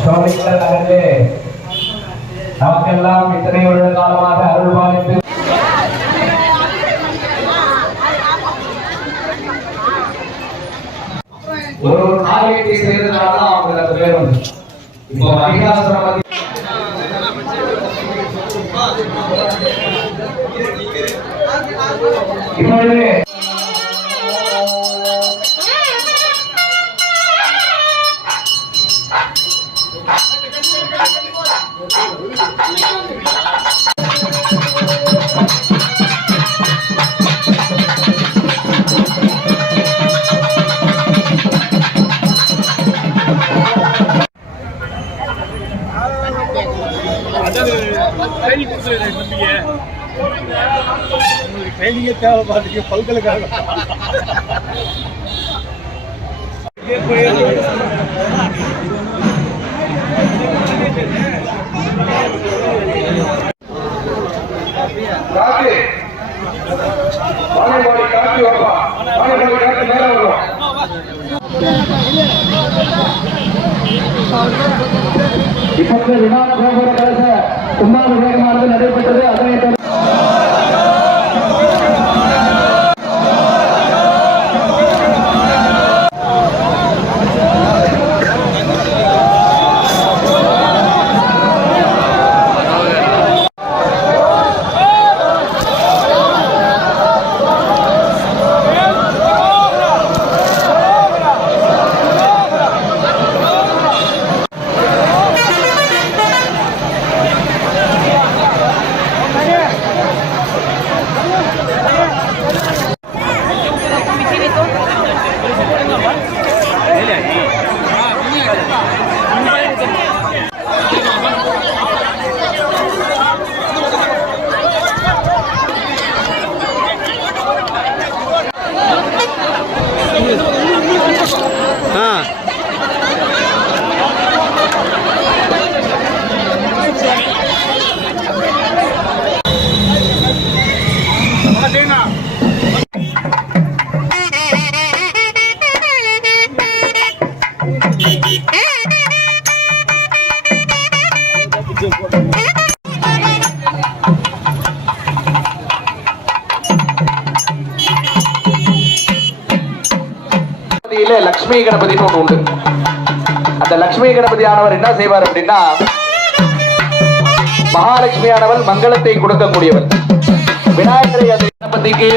சோழிக்கல் நகரிலே நமக்கெல்லாம் இத்தனை வருட காலமாக அருள் பாலித்து ஒரு ஒரு காரியத்தை செய்ததுனால அவங்களுக்கு அந்த பேர் வந்து இப்போ மகிழாசுரம் இப்பொழுது தம்பிங்க உங்களுக்கு ட்ரைனிங்கே தேவை பாருங்க பல்கலைக்கழகம் இப்போது விமான போக்குவரத்து கழக கும்பாபிஷேகமானது நடைபெற்றது. அதனைத் 啊！明？啊！லக்ஷ்மி கணபதி ஒண்ணு உண்டு. அந்த லக்ஷ்மி கணபதி ஆனவர் என்ன செய்வார் அப்படின்னா மகாலட்சுமி ஆனவள் மங்களத்தை கொடுக்கக்கூடியவள். விநாயகரை அந்த கணபதிக்கு